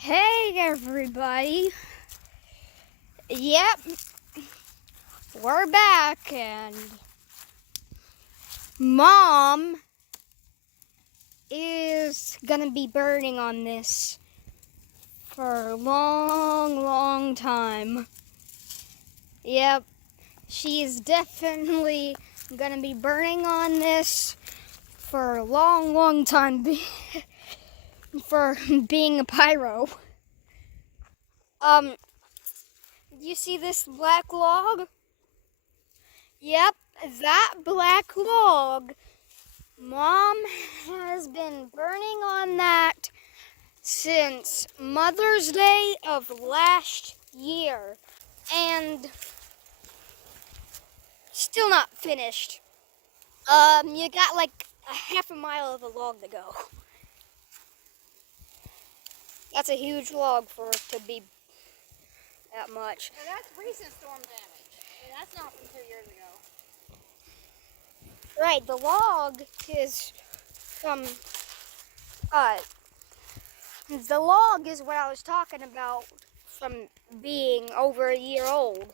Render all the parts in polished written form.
Hey everybody. Yep, we're back and Mom is gonna be burning on this for a long time. Yep, she is definitely gonna be burning on this for a long time for being a pyro. You see this black log? Yep, that black log. Mom has been burning on that since Mother's Day of last year. And still not finished. You got like a half a mile of a log to go. That's a huge log for it to be that much. Now that's recent storm damage. And that's not from 2 years ago. Right, the log is from, the log is what I was talking about from being over a year old.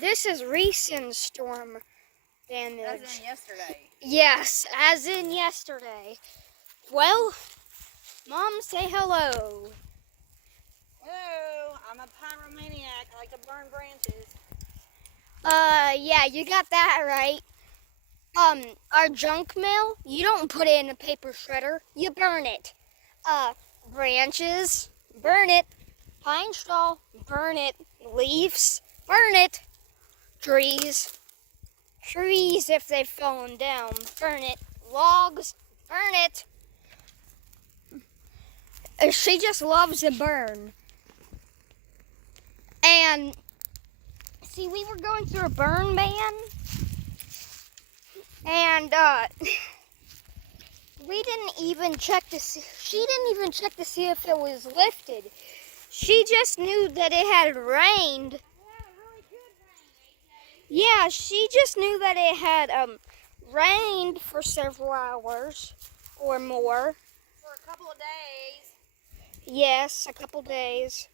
This is recent storm damage. As in yesterday. Yes, as in yesterday. Well, Mom, say hello. Hello, I'm a pyromaniac. I like to burn branches. Yeah, you got that right. Our junk mail, you don't put it in a paper shredder, you burn it. Branches, burn it. Pine straw, burn it. Leaves, burn it. Trees if they've fallen down, burn it. Logs, burn it. She just loves to burn. And see, we were going through a burn ban, and we didn't even check to see. She didn't even check to see if it was lifted. She just knew that it had rained. Yeah, she just knew that it had rained for several hours or more. For a couple of days. Yes, a couple days.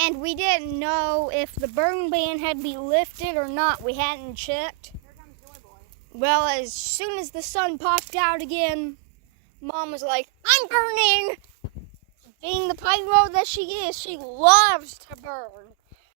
And we didn't know if the burn ban had been lifted or not. We hadn't checked. Here comes Joy Boy. Well, as soon as the sun popped out again, Mom was like, I'm burning! Being the pyro that she is, she loves to burn.